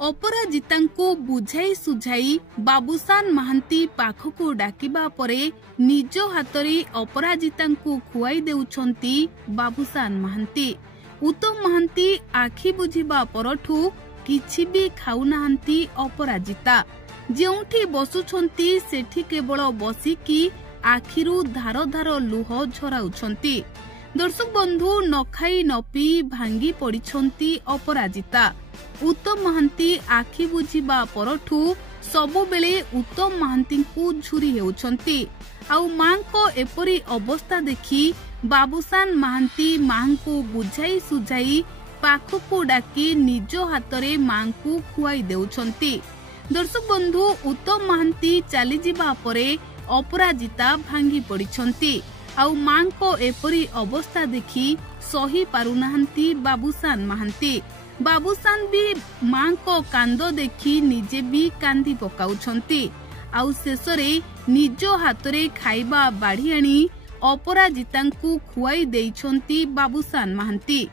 अपराजितांकु बुझाई सुझाई बाबूसान महांती पाखकु डाकिबा परे निज हातरे अपराजितांकु खुआई देउछंती बाबूसान महांती। उत्तम महांती आखि बुझिबा परठु किछि भी खाउनाहांती अपराजिता। जेउठी बसुछंती सेठी केवल बसिकी आखिरु धार धार लुह झराउछंती। दर्शक बंधु न खाई न पी भांगी पड़िछंती अपराजिता। उत्तम महांती आखि बुझिबा परठु सबु बेले उत्तम महांती को झुरी हेउछंती। आउ मां को एपरी अवस्था देखि बाबूसान महांती मां को बुझाई सुझाई पाखकु डाकी निज हातरे मां को खुआई देउछंती। दर्शक बंधु उत्तम महांती चली जिबा परे अपराजिता भांगी पड़िछंती। आउ मां को एपरी अवस्था देखि सही पारुनाहांती बाबूसान महांती। बाबूसान भी मां को कांद देखि निजे भी कांदी पकाउछंती। आउ शेषरे निज हातरे खाइबा बाढ़ी आनी अपराजितांकु खुआई देइछंती बाबूसान महांती।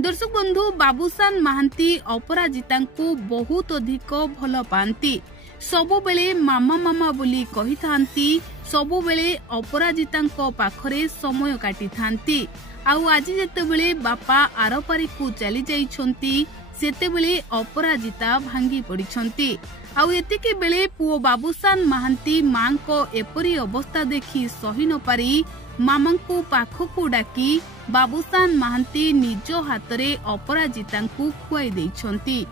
दर्शक बंधु बाबूसान महांती अपराजितांकु बहुत अधिक भल पांती। सबुबेले मामा मामा बोली कहि थांती। सबुबेले अपराजितांको पाखरे समय काटी थांती। आउ आज जेतेबेले बापा आरपारी को चली जाइछंती सेतेबेले अपराजिता भांगी पड़िछंती। आउ एतिके बेले पुओ बाबूसान महांती मां को एपरी अवस्था देखि सही न पारी मामा को पाखकु डाकी बाबूसान महांती निज हातरे अपराजितांकु खुआई देइछंती।